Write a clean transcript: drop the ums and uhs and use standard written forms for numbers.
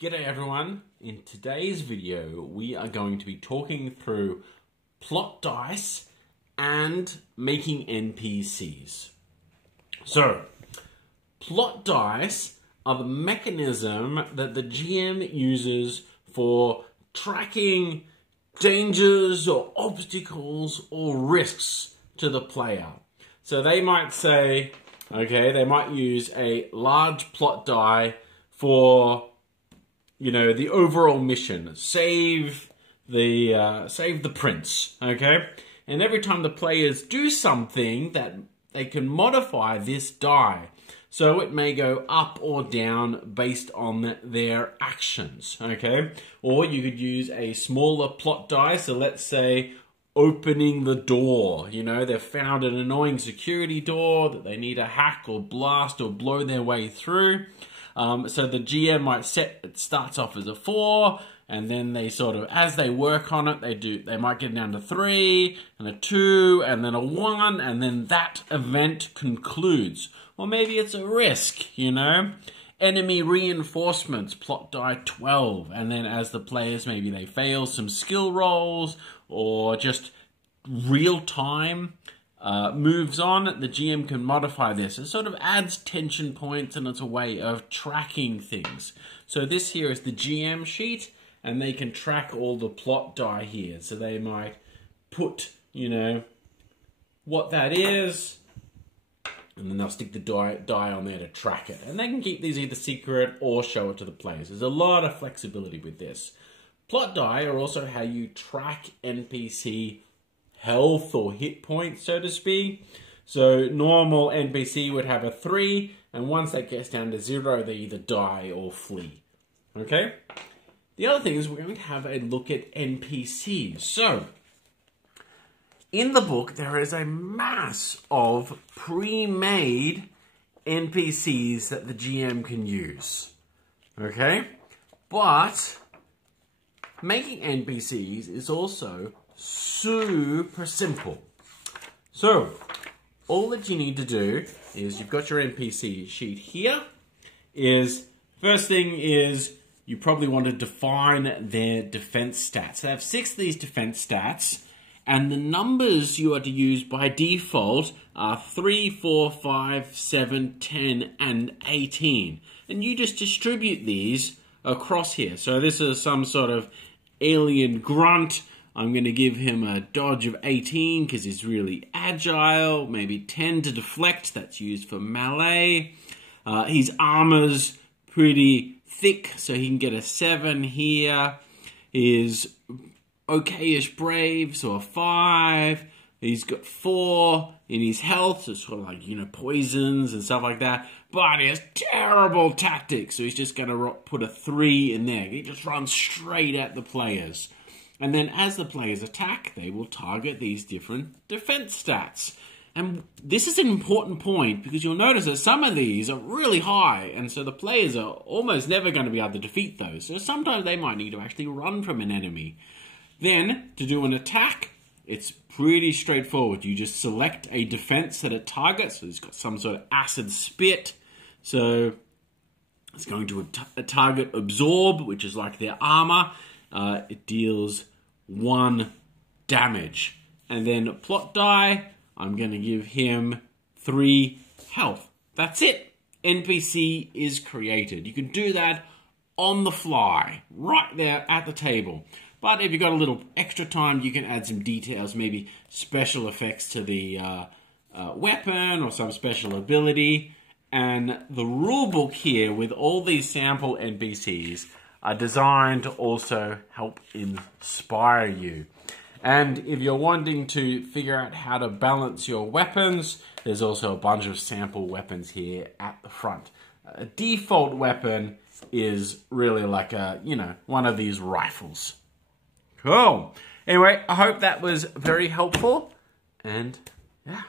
G'day everyone, in today's video we are going to be talking through plot dice and making NPCs. So, plot dice are the mechanism that the GM uses for tracking dangers or obstacles or risks to the player. So they might say, okay, they might use a large plot die for, you know, the overall mission, save the prince, okay? And every time the players do something, that they can modify this die. So it may go up or down based on their actions, okay? Or you could use a smaller plot die, so let's say opening the door. You know, they've found an annoying security door that they need to hack or blast or blow their way through. So the GM might it starts off as a 4, and then they sort of, as they work on it, they might get down to 3, and a 2, and then a 1, and then that event concludes. Or maybe it's a risk, you know? Enemy reinforcements, plot die 12, and then as the players, maybe they fail some skill rolls, or just real time moves on, the GM can modify this. It sort of adds tension points and it's a way of tracking things. So this here is the GM sheet, and they can track all the plot die here. So they might put, you know, what that is, and then they'll stick the die on there to track it. And they can keep these either secret or show it to the players. There's a lot of flexibility with this. Plot die are also how you track NPC health or hit points, so to speak. So normal NPC would have a 3, and once that gets down to 0, they either die or flee. Okay? The other thing is we're going to have a look at NPCs. So, in the book, there is a mass of pre-made NPCs that the GM can use. Okay? But making NPCs is also super simple. So, all that you need to do is, you've got your NPC sheet here, first thing is you probably want to define their defense stats. They have 6 of these defense stats, and the numbers you are to use by default are 3, 4, 5, 7, 10, and 18. And you just distribute these across here. So this is some sort of alien grunt. I'm going to give him a dodge of 18 because he's really agile. Maybe 10 to deflect. That's used for melee. His armor's pretty thick, so he can get a 7 here. His okayish brave, so a 5. He's got 4 in his health, so sort of like, you know, poisons and stuff like that. But he has terrible tactics, so he's just going to put a 3 in there. He just runs straight at the players. And then as the players attack, they will target these different defense stats. And this is an important point because you'll notice that some of these are really high, and so the players are almost never going to be able to defeat those. So sometimes they might need to actually run from an enemy. Then, to do an attack, it's pretty straightforward. You just select a defense that it targets. So it's got some sort of acid spit. So it's going to target absorb, which is like their armor. It deals 1 damage. And then plot die, I'm going to give him 3 health. That's it. NPC is created. You can do that on the fly, right there at the table. But if you've got a little extra time, you can add some details, maybe special effects to the weapon or some special ability. And the rulebook here with all these sample NPCs are designed to also help inspire you. And if you're wanting to figure out how to balance your weapons, there's also a bunch of sample weapons here at the front. A default weapon is really like a, you know, one of these rifles. Cool. Anyway, I hope that was very helpful, and yeah.